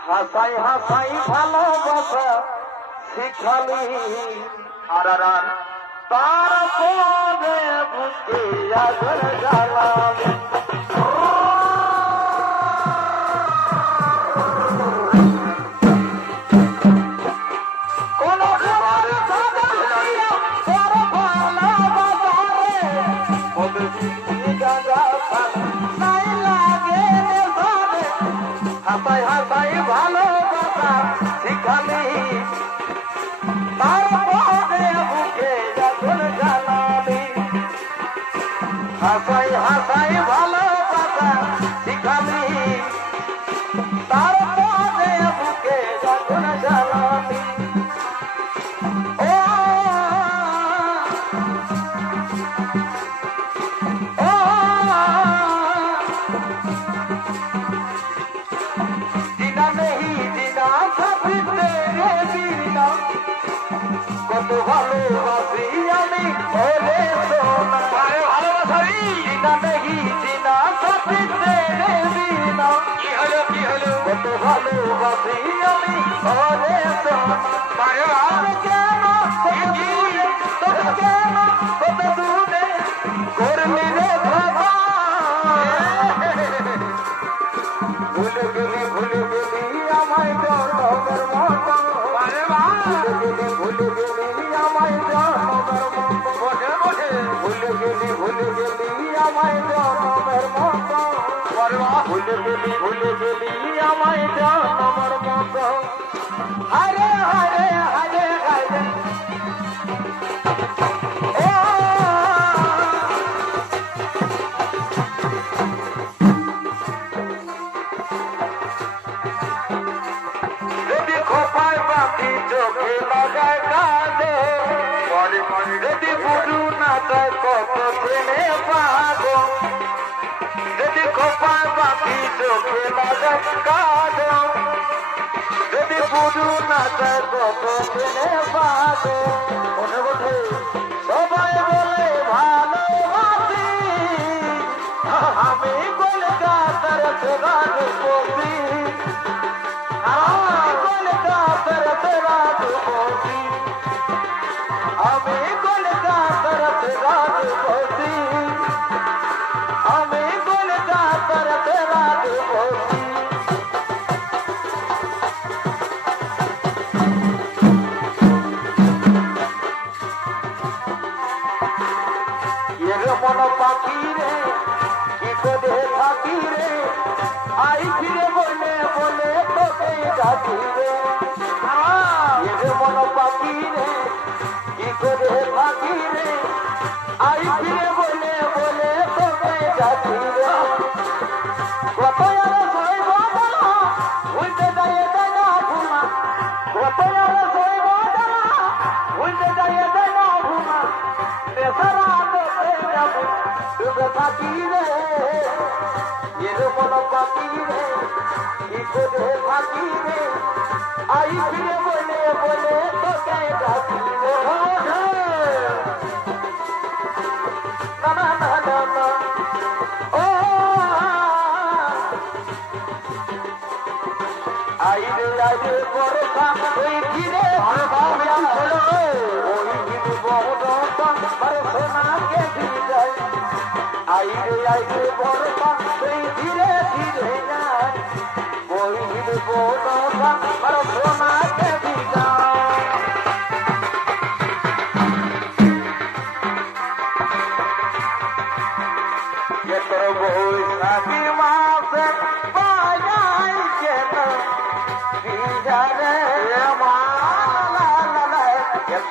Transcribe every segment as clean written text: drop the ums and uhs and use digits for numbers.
হাসাই হাসাই ভালোবাসা শিখালি আর তারপরে বুকে আগুন জ্বালালি হাসাই হাসাই ভালোবাসা শিখালি তারপরে বুকে আগুন জ্বালালি হাসাই হাসাই ভালোবাসা শিখালি তারপরে বুকে আগুন জ্বালালি কত ভালোবাসি আমি ওরে সোনা ভালোবাসারি জিনা নেহি জিনা সাথী তেরে বিনা কি হলো কত ভালোবাসি আমি ওরে সোনা আরে আরে কেন তোকে কেন কত দূরে করলি রে বাবা ভুলে গেলি আমায় জনমের মতো আরে ভুলে গেলি আমায় জনমের মতো ভুলে গেলি আমায় জনমের মতো ভুলে গেলি আমায় জনমের মতো আরে আরে আরে আরে চোখে লাগায় কাঁদে যদি বুঝু না তাই কত প্রেমে পাগো যদি খোপায় বাকি চোখে লাগায় কাঁদে যদি বুঝু না তাই কত প্রেমে পাগো মনে ওঠে সবাই বলে ভালোবাসি আমি কলকাতার রাজপতি আমি কলকাতার রাজপতি আমি কলকাতার রাজপতি এর মন পাখি রে কি করে থাকি রে আই ফিরে বলে বলে তোকে ডাকি রে এর মন পাখি রে কি করে থাকি রে আই ফিরে বলে বলে তোকে ডাকি রে কত আর সইব না উল্টে যায় না ঘুমা কত আর সইব না উল্টে যায় না ঘুমা বেসারা তোকে যাব তুই থাকি রে এর মন পাখি রে কি করে থাকি রে আই ফিরে বলে বলে তোকে ডাকি রে না না না না না ও আই রে বরসা ওই ফিরে ভাবিয়া হলো ওই ফিরে বরসা আরে সোনা কে যায় আই রে বরসা ওই ধীরে ধীরে যায় ওই ফিরে বরসা আরে সোনা কে যায় তোর বৈশাখী মাসে বাজাই কেন বিজারে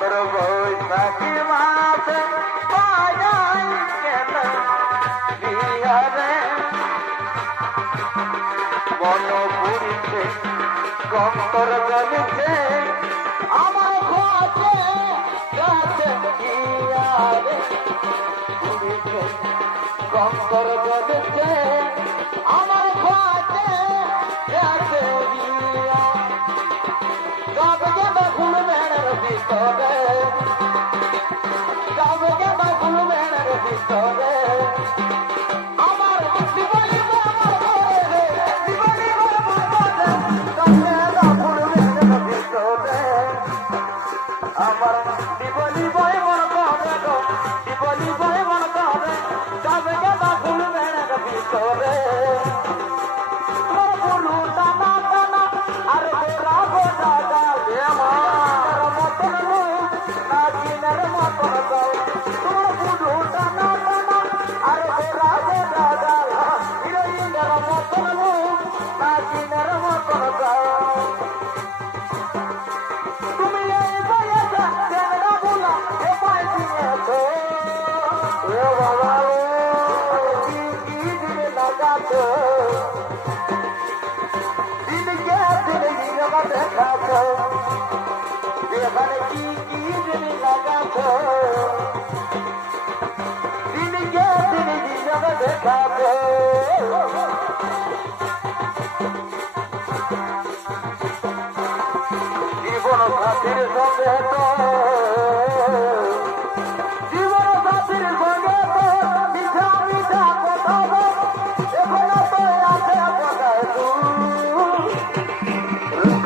তোর বৈশাখী মাসে বাজাই কেন বিহারে মন পুরিছে কন্তর গলিছে আমার খোঁজে গাছে বিহারে পুরিছে কন্তর গলিছে আমার খোঁজে গাছে বিহারে কবে বাগুল বেড়ার ভিতরে কবে বাগুল বেড়ার ভিতরে আমার জীবনী আমার ঘরে জীবনী আমার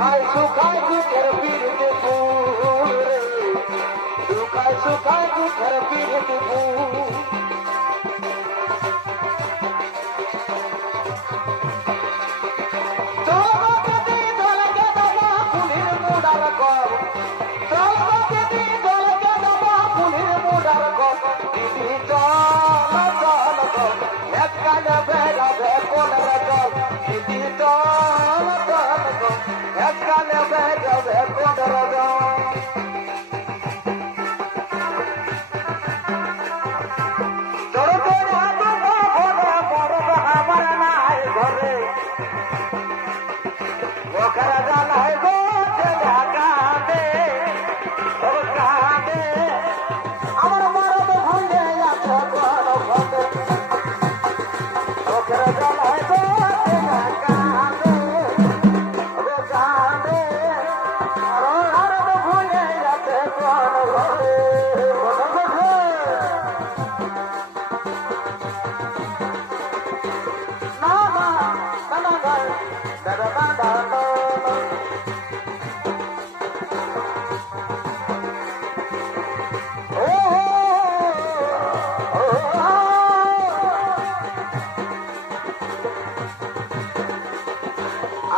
सुखाय दुखर पीरत फूल रे सुखाय दुखर पीरत फूल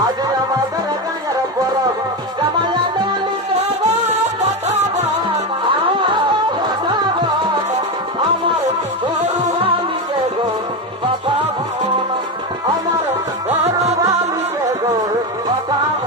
आज আমাদের গায়ের পরব জামায়া দলি তবা পতাবা আমার গরুয়ালিকে গো পতাবা আমার গরুয়ালিকে গো পতাবা